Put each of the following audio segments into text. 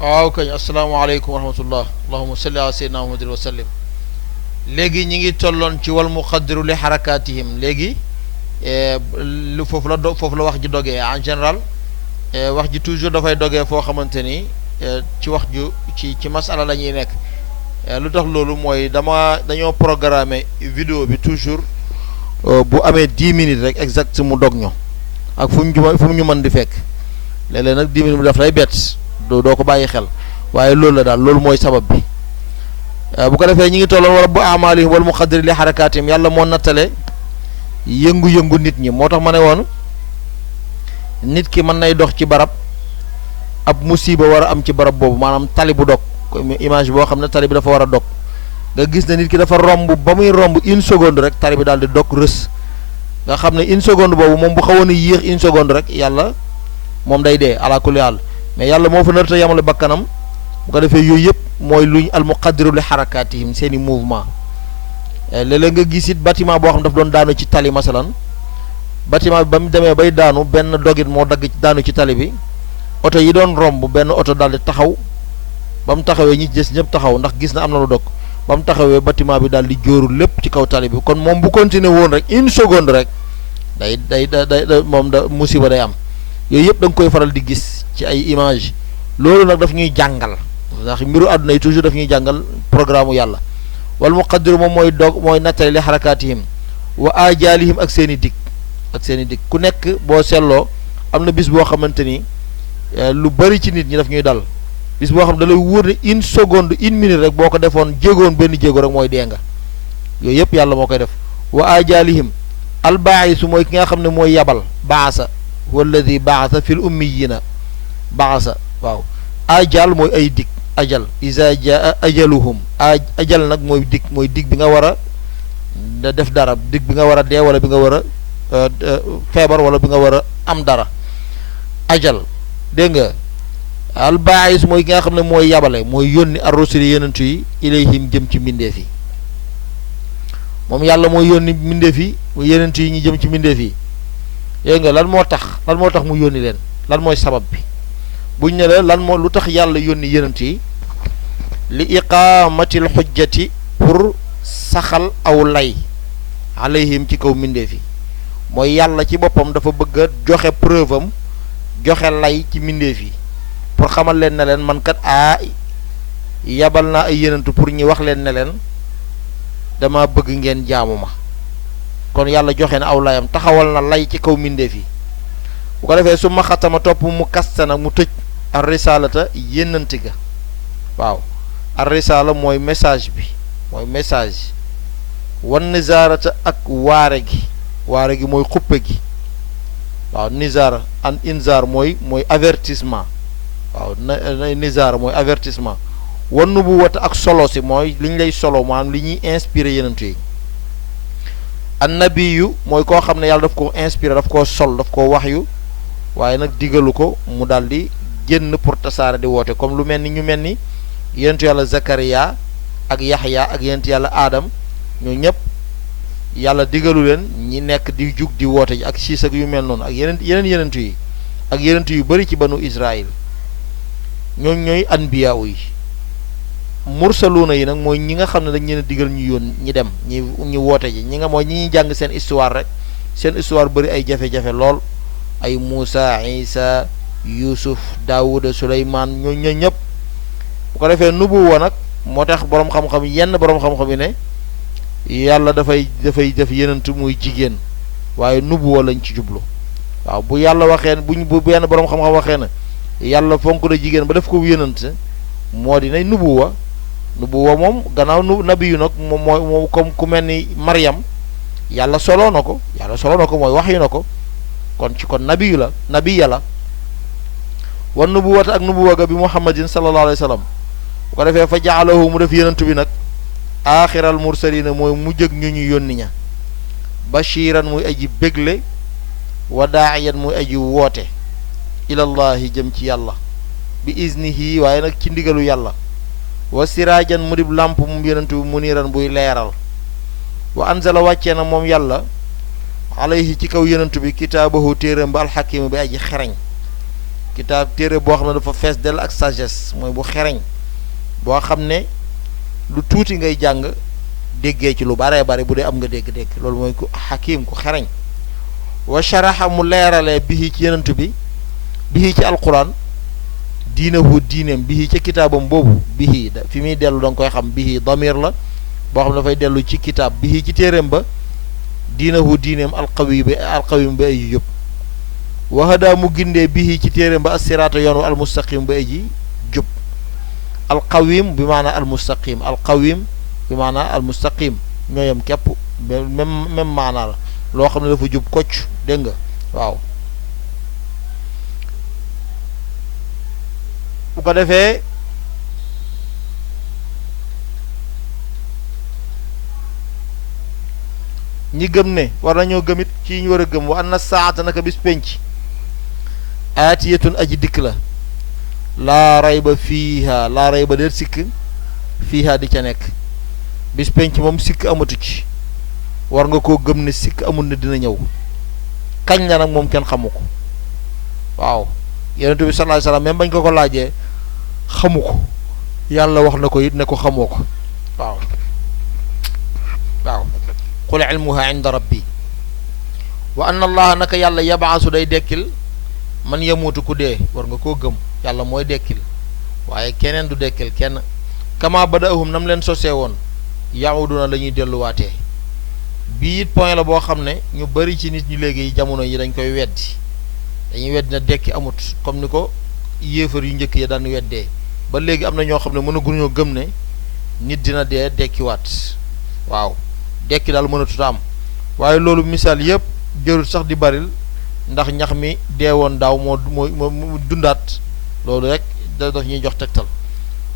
waaw kañ asalaamaaleykum wa rahmatullah allahuma salli ala sayyidina muhammadin wa sallim. léegi ñi ngi tolloon ci wal muqaddiru li xarakaatihim léegi lu foofu la wax ji dogee en général. wax ji toujours dafay dogee foo xamante ni ci wax ju ci masala la ñuy nekk. lu tax loolu mooy dañoo programmer vidéo bi toujours bu amee 10 minutes rek exact mu dog ñu ak fu mu ñu mën di fekk léeg-léeg nag 10 minutes mu def lay bett doo ko bàyyi xel waaye loolu la daal loolu mooy sabab bi. bu ko defee ñi ngi tolloon wala bu amalihim wal muqaddiri li xarakaatim yàlla moo nattale yëngu-yëngu nit ñi moo tax ma ne woon nit ki mën nay dox ci barab ab musiba war a am ci barab boobu maanaam tali bu dog image boo xam ne tali bi dafa war a dog nga gis ne nit ki dafa romb ba muy romb une seconde rek tali bi daal di dog rës nga xam ne une seconde boobu moom bu xawoon a yéex une seconde rek yàlla moom day dee ala kulli haal mais yàlla moo fa narta yamale bakkanam bu ko defee yooyu yëpp mooy luñ al muqaddiru li xarakaatihim seen i mouvement léeg-léeg nga gis it bâtiment boo xam ne daf doon daanu ci tali masalan bâtiment bi ba mu demee bay daanu benn dogit moo dagg daanu ci tali bi oto yi doon romb benn oto daal di taxaw ba mu taxawee ñi des ñëpp taxaw ndax gis na am na lu dog ba mu taxawee bâtiment bi daal di jóoru lépp ci kaw tali bi kon moom bu continuer woon rek une seconde rek day moom da musiba day am yooyu yëpp da nga koy faral di gis ci ay image loolu nag daf ñuy jàngal ndax mbiru àdduna yi toujours daf ñuy jàngal programme yàlla wal muqaddiru moom mooy nattale li xarakaatihim wa ajaalihim ak seen i dig ku nekk boo seetloo am na bis boo xamante ni lu bari ci nit ñi daf ñuy dal bis boo xam da lay wóor ne une seconde une minute rek boo ko defoon jéegoon benn jéego rek mooy dee nga yooyu yëpp yàlla moo koy def wa ajaalihim albaayisu mooy ki nga xam ne mooy yabal baasa walladi baasa fil ummiyina baasa waaw ajal mooy ay dig ajal isa jaa ajaluhum ajal nag mooy dig bi nga war a def dara dig bi nga war a dee wala bi nga war a feebar wala bi nga war a am dara ajal dégg nga albaayis mooy ki nga xam ne mooy yabale mooy yónni ar-rusuli yenentu yi ilayhim jëm ci mbindeef yi moom yàlla mooy yónni mbindeef yi mu yenentu yi ñu jëm ci mbindeef yi dégg nga lan moo tax mu yónni leen lan mooy sabab bi buñ ne la lu tax yàlla yónni yenentu yi li iqaamatil xujjati pour saxal aw lay alayhim ci kaw mbindeef yi mooy yàlla ci boppam dafa bëgg a joxe preuve am joxe lay ci mbindeef yi pour xamal leen ne leen man kat yabal naa ay yenentu pour ñu wax leen ne leen dama bëgg ngeen jaamu ma kon yàlla joxe na aw layam taxawal na lay ci kaw mbindeef yi bu ko defee su ma xatama topp mu kaste nag mu tëj ar risalata yenanti ga waaw ar risala mooy message bi mooy message wan nizaarata ak waare gi mooy xuppe gi waaw nizaar an inzaar mooy avertissement waaw nizaar mooy avertissement wan nubuwata ak solo si mooy li ñu lay solo maanaam li ñuy inspiré yenentu yi an nabiyu mooy koo xam ne yàlla daf ko inspiré daf koo sol daf koo waxyu waaye nag digalu ko mu daal di génn pour tasaare di woote comme lu mel ni ñu mel ni yenentu yàlla Zakariya ak Yaxya ak yenentu yàlla Adam ñoo ñëpp yàlla digalu leen ñi nekk di jug di woote ji ak siis ak yu mel noonu ak yeneen yenentu yi ak yenentu yu bari ci banu Israël ñooy anbiyaaw yi mursaluuna yi nag mooy ñi nga xam ne dañ leen a digal ñu yoon ñi dem ñi woote ji ñi nga mooy ñi ñuy jàng seen histoire rek seen histoire bari ay jafe-jafe lool ay Muusa Isa Yuusuf Daawuda Suleymaan ñoo ñëpp bu ko defee nubuwa nag moo tax boroom xam-xam yenn boroom xam-xam yi ne yàlla dafay def yenentu muy jigéen waaye nubuwa lañ ci jublu waaw bu yàlla waxee bu benn boroom xam-xam waxee na yàlla fonk na jigéen ba def ko yenent moo di ne nubuwa moom gannaaw nabiyu nag moom comme ku mel ni Maryam yàlla soloo na ko mooy wax yu na ko kon nabiya la wan nubuwata ak nubuwa ga bi muhammadin sallallahu alayhi wa sallam bu ko defee fa jaalahu mu def yenentu bi nag aaxiral mursalina mooy mu jëg ñu yónni ña bashiran muy aji bégle wa daaiyan muy aji woote ilallahi jëm ci yàlla bi iznihi waaye nag ci ndigalu yàlla wa siraajan mu dib làmp mu yenentu bi muniran buy leeral wa anzala wàccee na moom yàlla alayhi ci kaw yenentu bi kitaabahu téeram bi alxakimu bi aji xereñ kitaab téere boo xam ne dafa fees dell ak sagesse mooy bu xereñ boo xam ne lu tuuti ngay jàng déggee ci lu baree bari bu dee am nga dégg-dégg loolu mooy ku xakim ku xereñ wa sharaxa mu leeralee bihi ci yenentu bi bihi ci alquran diinahu diineem bihi ca kitaabam boobu bihi fi muy dellu da nga koy xam bihi damir la boo xam ne dafay dellu ci kitaab bihi ci téeréem ba diinahu diineem alqawim ba ay yëpp waxadaa mu gindee bihi ci téeréem ba assiraata yoon wa almustaqim ba ay ji jub alqawim bi maanaa almustaqim alqawim bi maanaa almustaqim ñooyam képp même maanaa la loo xam ne dafa jub kocc dégg nga waaw bu ko defee ñi gëm ne war nañoo gëmit ci ñu war a gëm wa anna saata naka bis penc aatiyatun aji dikk la laa rayba fiiha laa rayba déet sikk fiiha di ca nekk bis penc moom sikk amatu ci war nga koo gëm ne sikk amul ne dina ñëw kañ la nag moom kenn xamu ko waaw yonent bi sallallahu alayhi wasallam même bañ ko laajee xamu ko yàlla wax na ko it ne ko xamoo ko waaw waaw qul ilmuha inda rabbi wa anna allaha naka yàlla yabaasu day dekkil man yamuutu ku dee war nga koo gëm yàlla mooy dekkil waaye keneen du dekkil kenn kama badaahum nam leen sosee woon yauduna la ñuy delluwaatee bii it point la boo xam ne ñu bari ci nit ñi léegi jamono yi dañ koy weddi dañuy weddi na dekki amut comme ni ko yéefar yu njëkk ya daan weddee ba léegi am na ñoo xam ne mënaguñoo gëm ne nit dina dee dekkiwaat waaw dekki daal mënatut am waaye loolu misaal yëpp jërul sax di baril ndax ñax mi deewoon daaw moo dundaat loolu rek da daf ñuy jox tegtal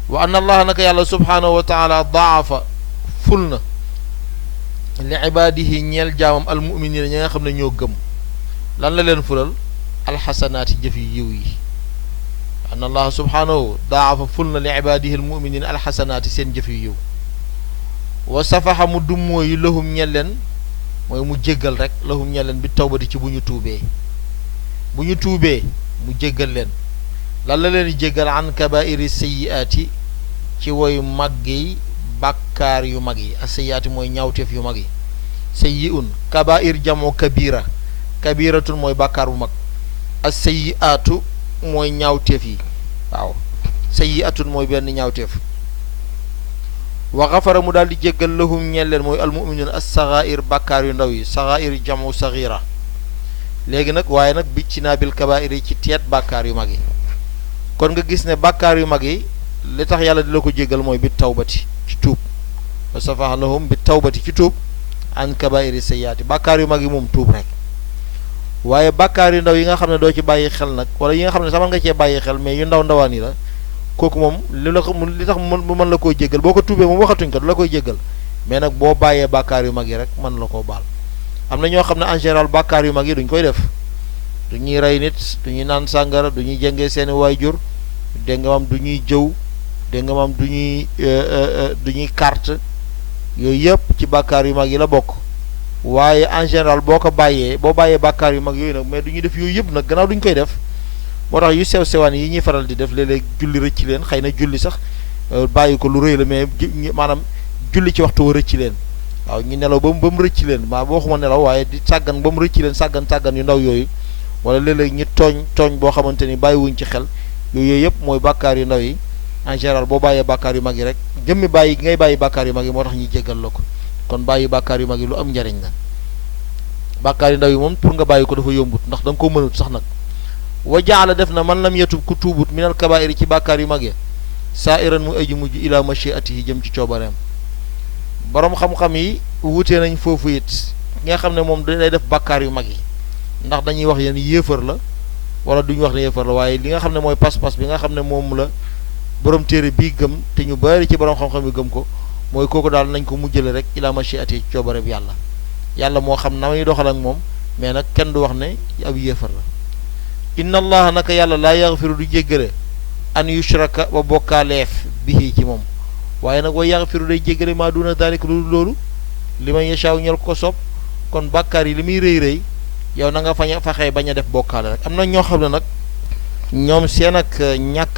wa anna allaha naka yàlla subhanahu wa taala daafa ful na li ibaadihi ñeel jaamam almuminina ñi nga xam ne ñoo gëm lan la leen fulal alxasanaati jëf yu yiw yi anna allaha subhanahu daafa ful na li ibaadihi almuminina alxasanaati seen jëf yu yiw wa safaxa mu dummoo yu lahum ñel leen mooy mu jéggal rek lahum ñel leen bi tawbati ci bu ñu tuubee mu jéggal leen lan la leen di jéggal an kabairi sayyiaati ci woy mag yi bàkkaar yu mag yi as-sayyiaati mooy ñaawteef yu mag yi sayyi'un kabair jamoo kabira kabiratun mooy bàkkaar bu mag as-sayyiaatu mooy ñaawteef yi waaw sayyi'atun mooy benn ñaawteef wa xafara mu daal di jéggal lahum ñeel leen mooy almuminuun as-saxaa'ir bàkkaar yu ndaw yi saxaa'ir jamu saxiira léegi nag waaye nag bicci naa bil kabaa'ir yi ci teet bàkkaar yu mag yi kon nga gis ne bàkkaar yu mag yi li tax yàlla di la ko jéggal mooy bi tawbati ci tuub wa safaha lahum bi tawbati ci tuub an kabaa'iri sayyaati bàkkaar yu mag yi moom tuub rek waaye bàkkaar yu ndaw yi nga xam ne doo ci bàyyi xel nag wala yi nga xam ne sama nga cee bàyyi xel mais yu ndaw ndawaan yi la kooku moom li tax mu mën la koo jéggal boo ko tuubee moom waxatuñ ko du la koy jéggal mais nag boo bàyyee bàkkaar yu mag yi rek mën la koo baal am na ñoo xam ne en général bàkkaar yu mag yi duñ koy def du ñuy rey nit du ñuy naan sàngara du ñuy jëngee seeni waayjur dégg nga maam du ñuy jëw dégg nga maam du ñuy carte yooyu yëpp ci bàkkaar yu mag yi la bokk waaye en général boo bàyyee bàkkaar yu mag yooyu nag mais du ñuy def yooyu yëpp nag gannaaw duñ koy def moo tax yu sew sewaan yi ñuy faral di def léeg-léeg julli rëcc leen xëy na julli sax bàyyi ko lu rëy la mais maanaam julli ci waxtu wa rëcc leen waaw ñu nelaw ba mu rëcc leen maa waxuma nelaw waaye di sàggan ba mu rëcc leen sàggan yu ndaw yooyu wala léeg-léeg ñi tooñ boo xamante ni bàyyiwuñ ci xel yooyu yëpp mooy bàkkaar yu ndaw yi en général boo bàyyee bàkkaar yu mag yi rek jëmmi bàyyi ngay bàyyi bàkkaar yu mag yi moo tax ñuy jéggal la ko kon bàyyi bàkkaar yu mag yi lu am njariñ la bàkkaar yu ndaw yi moom pour nga bàyyi ko dafa yombut ndax da nga ko mënut sax nag wa jaala def na man lam yatub ku tuubut minal kabaa'iri ci bàkkaar yu mag ya saa iran mu aji mujj ila mashiatihi jëm ci coobareem boroom xam-xam yi wutee nañ foofu it ki nga xam ne moom day def bàkkaar yu mag yi ndax dañuy wax yéen yéefar la wala duñu wax ne yéefar la waaye li nga xam ne mooy pas-pas bi nga xam ne moom la borom téere bii gëm te ñu bari ci borom xam-xam yi gëm ko mooy kooku daal nañ ko mujjale rek ila mashiatihi ci coobareem yàlla moo xam na muy doxal ak moom mais nag kenn du wax ne ab yéefar la inna allaha naka yàlla laa yaxfiru du jéggale an yushraka wa bokkaaleef bihi ci moom waaye nag wa yaxfiru day jéggale maa duna daalika lu loolu li man yashaaw ñel ko sopp kon bàkkaar yi li muy rëy rëy yow na nga faxee bañ a def bokkaale rek am na ñoo xam ne nag ñoom seen ak ñàkk